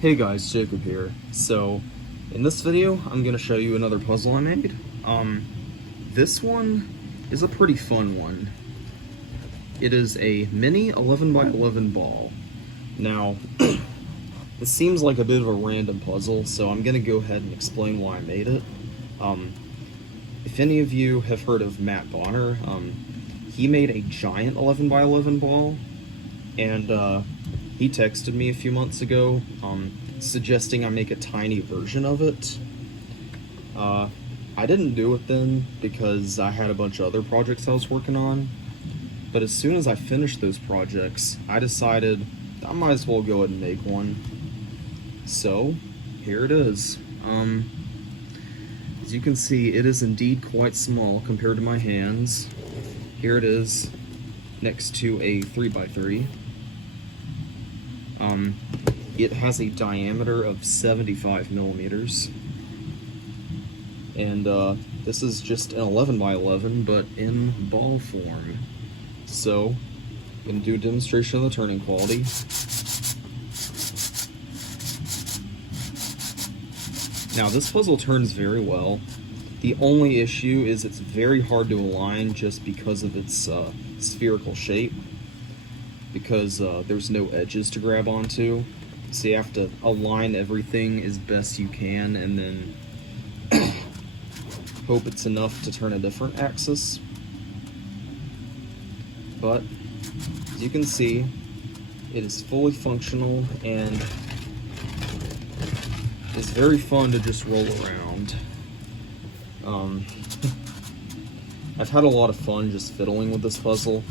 Hey guys, Jacob here. So, in this video, I'm gonna show you another puzzle I made. This one is a pretty fun one. It is a mini 11 by 11 ball. Now, this seems like a bit of a random puzzle, so I'm gonna go ahead and explain why I made it. If any of you have heard of Matt Bonner, he made a giant 11 by 11 ball, and he texted me a few months ago, suggesting I make a tiny version of it. I didn't do it then because I had a bunch of other projects I was working on, but as soon as I finished those projects, I decided I might as well go ahead and make one. So, here it is. As you can see, it is indeed quite small compared to my hands. Here it is, next to a 3x3. It has a diameter of 75 millimeters. And this is just an 11 by 11, but in ball form. So, I'm going to do a demonstration of the turning quality. Now, this puzzle turns very well. The only issue is it's very hard to align just because of its spherical shape. Because there's no edges to grab onto. So you have to align everything as best you can and then hope it's enough to turn a different axis. But as you can see, it is fully functional and it's very fun to just roll around. I've had a lot of fun just fiddling with this puzzle.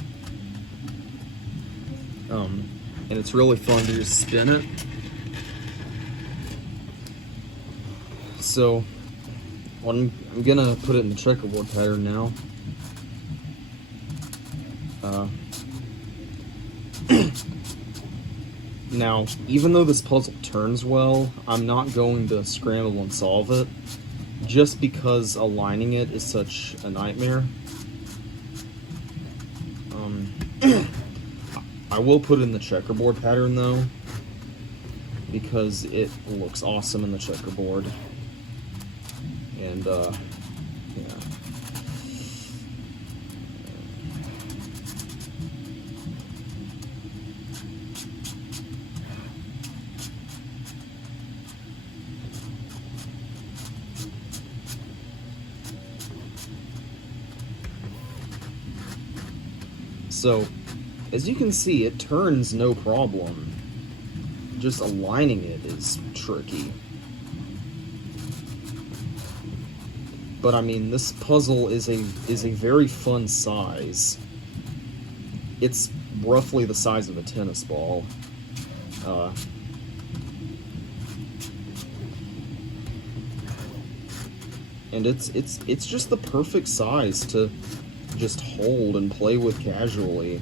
And it's really fun to just spin it. So, I'm gonna put it in the checkerboard pattern now. Now, even though this puzzle turns well, I'm not going to scramble and solve it, just because aligning it is such a nightmare. I will put it in the checkerboard pattern though, because it looks awesome in the checkerboard. And yeah. So, as you can see, it turns no problem. Just aligning it is tricky. But I mean, this puzzle is a very fun size. It's roughly the size of a tennis ball. And it's just the perfect size to just hold and play with casually.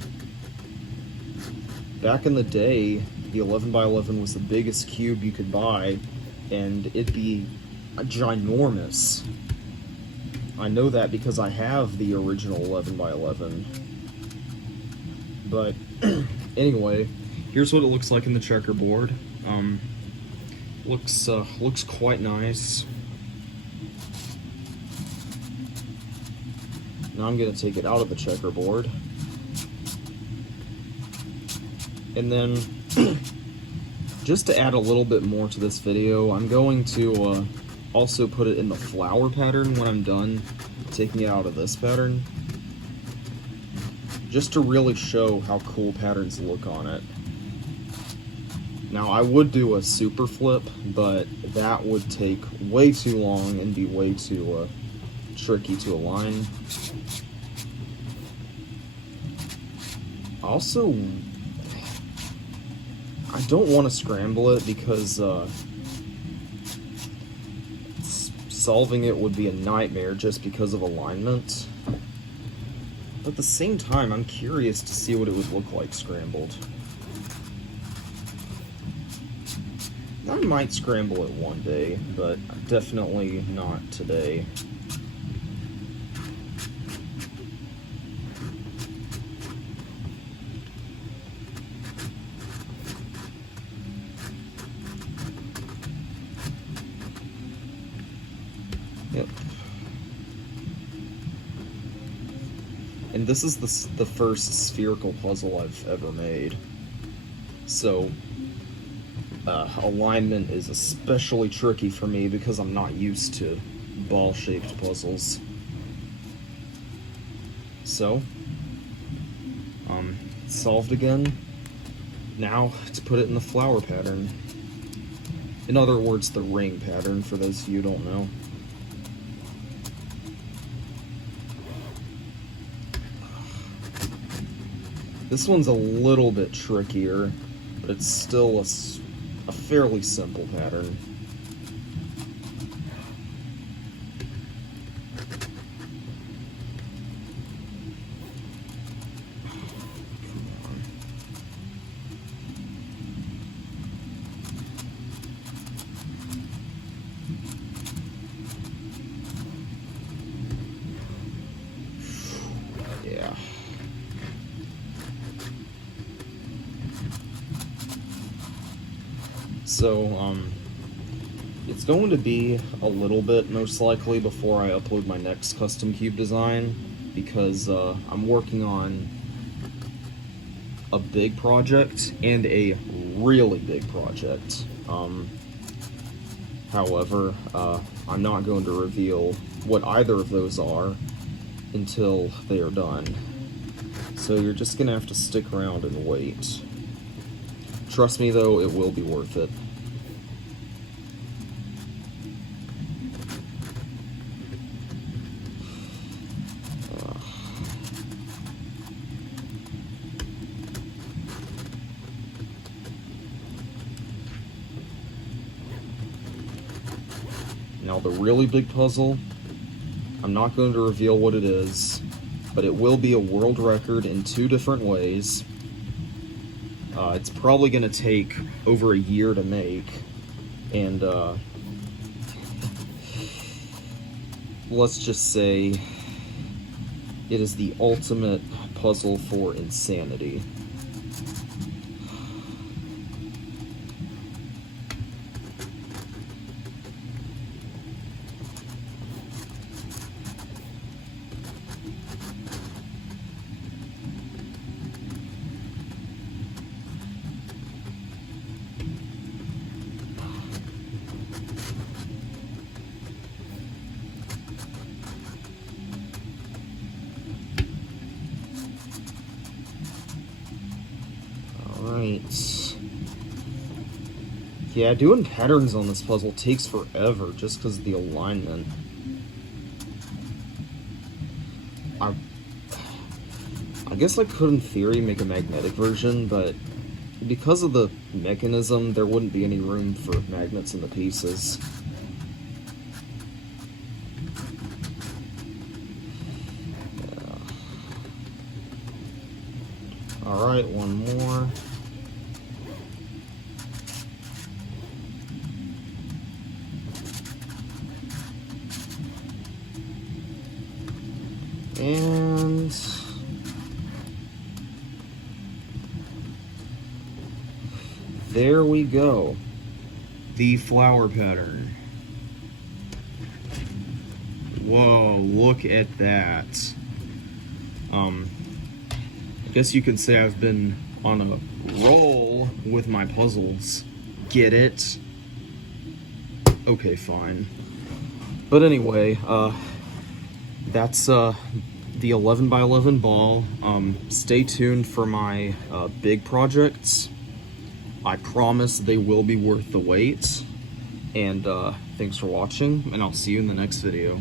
Back in the day, the 11 by 11 was the biggest cube you could buy, and it'd be ginormous. I know that because I have the original 11 by 11. But anyway, here's what it looks like in the checkerboard. Looks quite nice. Now I'm gonna take it out of the checkerboard. And then, just to add a little bit more to this video, I'm going to also put it in the flower pattern when I'm done taking it out of this pattern, just to really show how cool patterns look on it. Now, I would do a super flip, but that would take way too long and be way too tricky to align. Also, I don't want to scramble it because solving it would be a nightmare just because of alignment. But at the same time, I'm curious to see what it would look like scrambled. I might scramble it one day, but definitely not today. Yep. And this is the first spherical puzzle I've ever made. So, alignment is especially tricky for me because I'm not used to ball-shaped puzzles. So, solved again. Now, to put it in the flower pattern. In other words, the ring pattern, for those of you who don't know. This one's a little bit trickier, but it's still a fairly simple pattern. Yeah. So, it's going to be a little bit, most likely, before I upload my next custom cube design, because I'm working on a big project and a really big project. However, I'm not going to reveal what either of those are until they are done. So you're just gonna have to stick around and wait. Trust me though, it will be worth it. Now the really big puzzle, I'm not going to reveal what it is, but it will be a world record in 2 different ways. It's probably going to take over a year to make, and let's just say it is the ultimate puzzle for insanity. Alright. Yeah, doing patterns on this puzzle takes forever just because of the alignment. I guess I could, in theory, make a magnetic version, but because of the mechanism, there wouldn't be any room for magnets in the pieces. Alright, one more. And there we go. The flower pattern. Whoa, look at that. I guess you could say I've been on a roll with my puzzles. Get it? Okay, fine. But anyway, that's the 11x11 ball. Stay tuned for my big projects. I promise they will be worth the wait. And thanks for watching, and I'll see you in the next video.